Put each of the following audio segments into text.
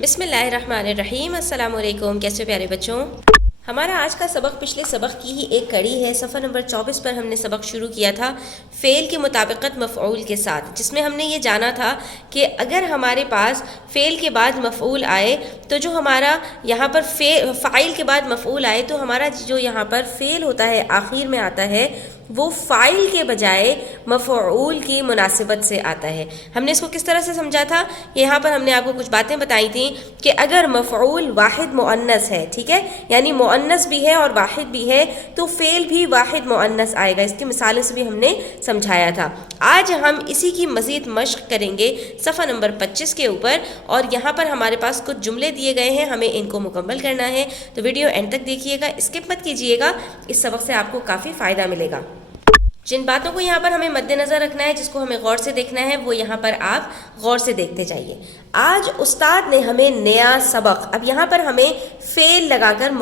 بسم اللہ الرحمن الرحیم۔ السلام علیکم، کیسے پیارے بچوں؟ ہمارا آج کا سبق پچھلے سبق کی ہی ایک کڑی ہے۔ صفحہ نمبر 24 پر ہم نے سبق شروع کیا تھا فعل کی مطابقت مفعول کے ساتھ، جس میں ہم نے یہ جانا تھا کہ اگر ہمارے پاس فعل کے بعد مفعول آئے تو جو ہمارا یہاں پر فاعل کے بعد مفعول آئے تو ہمارا جو یہاں پر فعل ہوتا ہے آخر میں آتا ہے وہ فاعل کے بجائے مفعول کی مناسبت سے آتا ہے۔ ہم نے اس کو کس طرح سے سمجھا تھا؟ یہاں پر ہم نے آپ کو کچھ باتیں بتائی تھیں کہ اگر مفعول واحد مؤنث ہے، ٹھیک ہے، یعنی مؤنث بھی ہے اور واحد بھی ہے، تو فعل بھی واحد مؤنث آئے گا۔ اس کی مثالوں سے بھی ہم نے سمجھایا تھا۔ آج ہم اسی کی مزید مشق کریں گے صفحہ نمبر 25 کے اوپر، اور یہاں پر ہمارے پاس کچھ جملے دیے گئے ہیں، ہمیں ان کو مکمل کرنا ہے۔ تو ویڈیو اینڈ تک دیکھیے گا، اسکپ مت کیجیے گا، اس سبق سے آپ کو کافی فائدہ ملے گا۔ جن باتوں کو یہاں پر ہمیں مد نظر رکھنا ہے، جس کو ہمیں غور سے دیکھنا ہے، وہ یہاں پر آپ غور سے دیکھتے جائیے۔ آج استاد نے ہمیں نیا سبق، اب یہاں پر ہمیں فعل لگا کر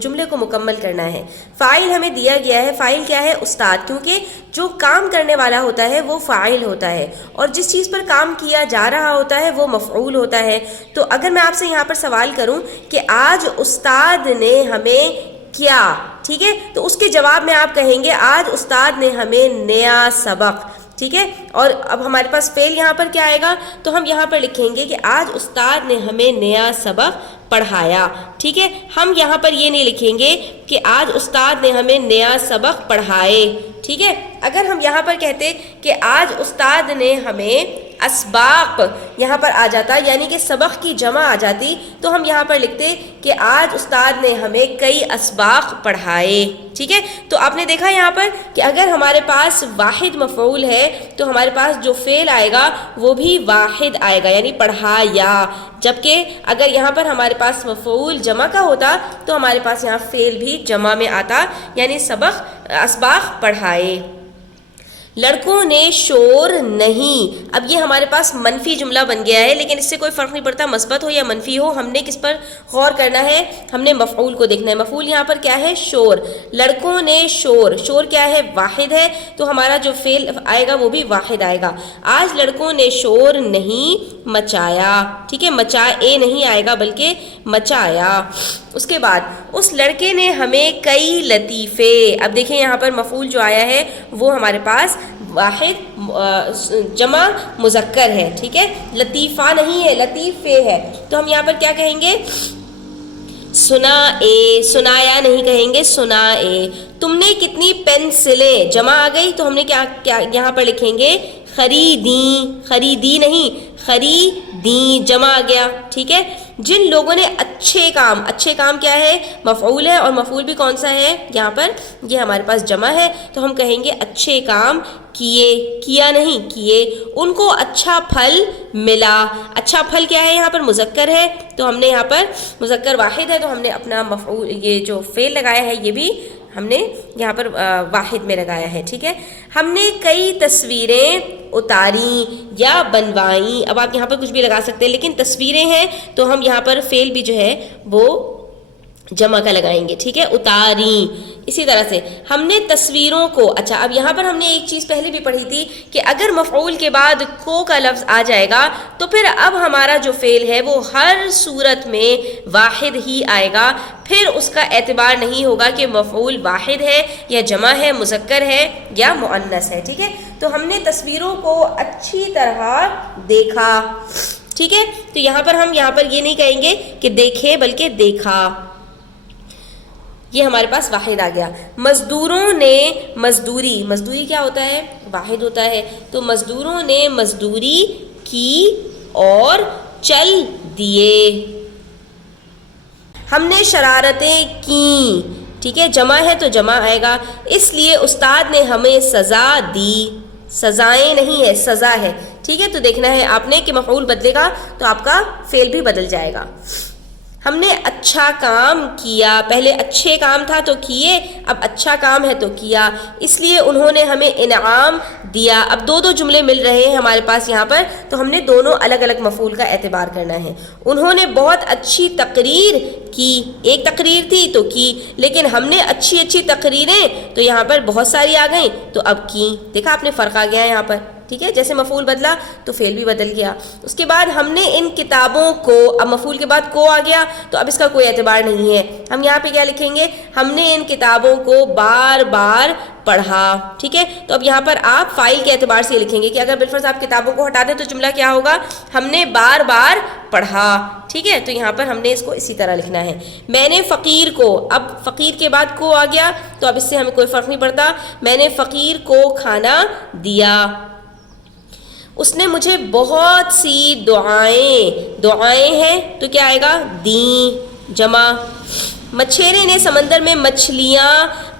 جملے کو مکمل کرنا ہے۔ فاعل ہمیں دیا گیا ہے، فاعل کیا ہے؟ استاد، کیونکہ جو کام کرنے والا ہوتا ہے وہ فاعل ہوتا ہے، اور جس چیز پر کام کیا جا رہا ہوتا ہے وہ مفعول ہوتا ہے۔ تو اگر میں آپ سے یہاں پر سوال کروں کہ آج استاد نے ہمیں کیا، ٹھیک ہے، تو اس کے جواب میں آپ کہیں گے آج استاد نے ہمیں نیا سبق، ٹھیک ہے۔ اور اب ہمارے پاس فعل یہاں پر کیا آئے گا؟ تو ہم یہاں پر لکھیں گے کہ آج استاد نے ہمیں نیا سبق پڑھایا، ٹھیک ہے۔ ہم یہاں پر یہ نہیں لکھیں گے کہ آج استاد نے ہمیں نیا سبق پڑھائے، ٹھیک ہے۔ اگر ہم یہاں پر کہتے کہ آج استاد نے ہمیں اسباق یہاں پر آ جاتا، یعنی کہ سبق کی جمع آ جاتی، تو ہم یہاں پر لکھتے کہ آج استاد نے ہمیں کئی اسباق پڑھائے، ٹھیک ہے۔ تو آپ نے دیکھا یہاں پر کہ اگر ہمارے پاس واحد مفعول ہے تو ہمارے پاس جو فعل آئے گا وہ بھی واحد آئے گا، یعنی پڑھایا۔ جبکہ اگر یہاں پر ہمارے پاس مفعول جمع کا ہوتا تو ہمارے پاس یہاں فعل بھی جمع میں آتا، یعنی اسباق پڑھائے۔ لڑکوں نے شور نہیں، اب یہ ہمارے پاس منفی جملہ بن گیا ہے، لیکن اس سے کوئی فرق نہیں پڑتا مثبت ہو یا منفی ہو، ہم نے کس پر غور کرنا ہے؟ ہم نے مفعول کو دیکھنا ہے۔ مفعول یہاں پر کیا ہے؟ شور۔ لڑکوں نے شور، شور کیا ہے؟ واحد ہے، تو ہمارا جو فعل آئے گا وہ بھی واحد آئے گا۔ آج لڑکوں نے شور نہیں مچایا، ٹھیک ہے، مچائے نہیں آئے گا بلکہ مچایا۔ اس کے بعد اس لڑکے نے ہمیں کئی لطیفے، اب دیکھیں یہاں پر مفعول جو آیا ہے وہ ہمارے پاس واحد جمع مذکر ہے، ٹھیک ہے، لطیفہ نہیں ہے، لطیفے ہے۔ تو ہم یہاں پر کیا کہیں گے؟ سنائے، سنایا نہیں کہیں گے، سنائے۔ تم نے کتنی پینسلیں، جمع آ گئی تو ہم نے کیا یہاں پر لکھیں گے؟ خریدیں، خریدی نہیں، خریدیں، جمع آ گیا، ٹھیک ہے۔ جن لوگوں نے اچھے کام، اچھے کام کیا ہے؟ مفعول ہے، اور مفعول بھی کون سا ہے یہاں پر؟ یہ ہمارے پاس جمع ہے، تو ہم کہیں گے اچھے کام کیے، کیا نہیں، کیے۔ ان کو اچھا پھل ملا، اچھا پھل کیا ہے یہاں پر؟ مذکر ہے، تو ہم نے یہاں پر مذکر واحد ہے تو ہم نے اپنا مفعول یہ جو فعل لگایا ہے یہ بھی ہم نے یہاں پر واحد میں لگایا ہے، ٹھیک ہے۔ ہم نے کئی تصویریں اتاریں یا بنوائیں، اب آپ یہاں پر کچھ بھی لگا سکتے ہیں، لیکن تصویریں ہیں تو ہم یہاں پر فعل بھی جو ہے وہ جمع کا لگائیں گے، ٹھیک ہے، اتاریں۔ اسی طرح سے ہم نے تصویروں کو، اچھا اب یہاں پر ہم نے ایک چیز پہلے بھی پڑھی تھی کہ اگر مفعول کے بعد کو کا لفظ آ جائے گا تو پھر اب ہمارا جو فعل ہے وہ ہر صورت میں واحد ہی آئے گا، پھر اس کا اعتبار نہیں ہوگا کہ مفعول واحد ہے یا جمع ہے، مذکر ہے یا مؤنث ہے، ٹھیک ہے۔ تو ہم نے تصویروں کو اچھی طرح دیکھا، ٹھیک ہے۔ تو یہاں پر ہم یہاں پر یہ نہیں کہیں گے کہ دیکھے بلکہ دیکھا، یہ ہمارے پاس واحد آ گیا۔ مزدوروں نے مزدوری، مزدوری کیا ہوتا ہے؟ واحد ہوتا ہے، تو مزدوروں نے مزدوری کی اور چل دیے۔ ہم نے شرارتیں کیں، ٹھیک ہے، جمع ہے تو جمع آئے گا، اس لیے استاد نے ہمیں سزا دی، سزائیں نہیں ہے، سزا ہے، ٹھیک ہے۔ تو دیکھنا ہے آپ نے کہ مفعول بدلے گا تو آپ کا فعل بھی بدل جائے گا۔ ہم نے اچھا کام کیا، پہلے اچھے کام تھا تو کیے، اب اچھا کام ہے تو کیا، اس لیے انہوں نے ہمیں انعام دیا۔ اب دو جملے مل رہے ہیں ہمارے پاس یہاں پر، تو ہم نے دونوں الگ الگ مفعول کا اعتبار کرنا ہے۔ انہوں نے بہت اچھی تقریر کی، ایک تقریر تھی تو کی، لیکن ہم نے اچھی تقریریں تو یہاں پر بہت ساری آ گئیں تو اب کی، دیکھا آپ نے فرق آ گیا یہاں پر، ٹھیک ہے، جیسے مفعول بدلا تو فعل بھی بدل گیا. اس کے بعد ہم نے ان کتابوں کو، اب مفعول کے بعد کو آ گیا تو اب اس کا کوئی اعتبار نہیں ہے. ہم یہاں پہ کیا لکھیں گے، ہم نے ان کتابوں کو بار بار پڑھا. ٹھیک ہے، تو اب یہاں پر آپ فاعل کے اعتبار سے لکھیں گے کہ اگر بالفرض آپ کتابوں کو ہٹا دیں تو جملہ کیا ہوگا، ہم نے بار بار پڑھا. ٹھیک ہے، تو یہاں پر ہم نے اس کو اسی طرح لکھنا ہے. میں نے فقیر کو، اب فقیر کے بعد کو آ گیا تو اب اس سے ہمیں کوئی فرق نہیں پڑتا. میں نے فقیر کو کھانا دیا. اس نے مجھے بہت سی دعائیں ہیں تو کیا آئے گا، دیں جمع. مچھیرے نے سمندر میں مچھلیاں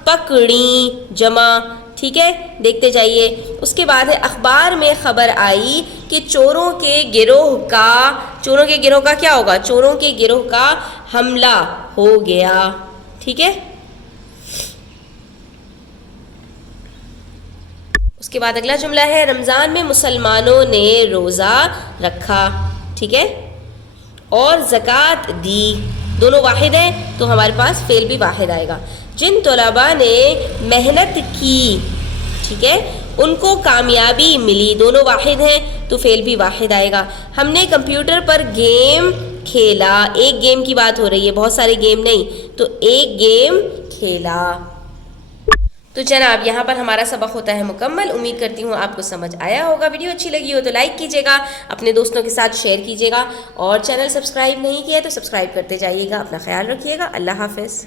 پکڑیں جمع. ٹھیک ہے، دیکھتے جائیے. اس کے بعد ہے اخبار میں خبر آئی کہ چوروں کے گروہ کا کیا ہوگا، چوروں کے گروہ کا حملہ ہو گیا. ٹھیک ہے، اس کے بعد اگلا جملہ ہے رمضان میں مسلمانوں نے روزہ رکھا. ٹھیک ہے، اور زکوٰۃ دی. دونوں واحد ہیں تو ہمارے پاس فعل بھی واحد آئے گا. جن طلباء نے محنت کی، ٹھیک ہے، ان کو کامیابی ملی. دونوں واحد ہیں تو فعل بھی واحد آئے گا. ہم نے کمپیوٹر پر گیم کھیلا. ایک گیم کی بات ہو رہی ہے، بہت سارے گیم نہیں، تو ایک گیم کھیلا. تو جناب یہاں پر ہمارا سبق ہوتا ہے مکمل. امید کرتی ہوں آپ کو سمجھ آیا ہوگا. ویڈیو اچھی لگی ہو تو لائک کیجیے گا، اپنے دوستوں کے ساتھ شیئر کیجیے گا، اور چینل سبسکرائب نہیں کیا تو سبسکرائب کرتے جائیے گا. اپنا خیال رکھیے گا. اللہ حافظ.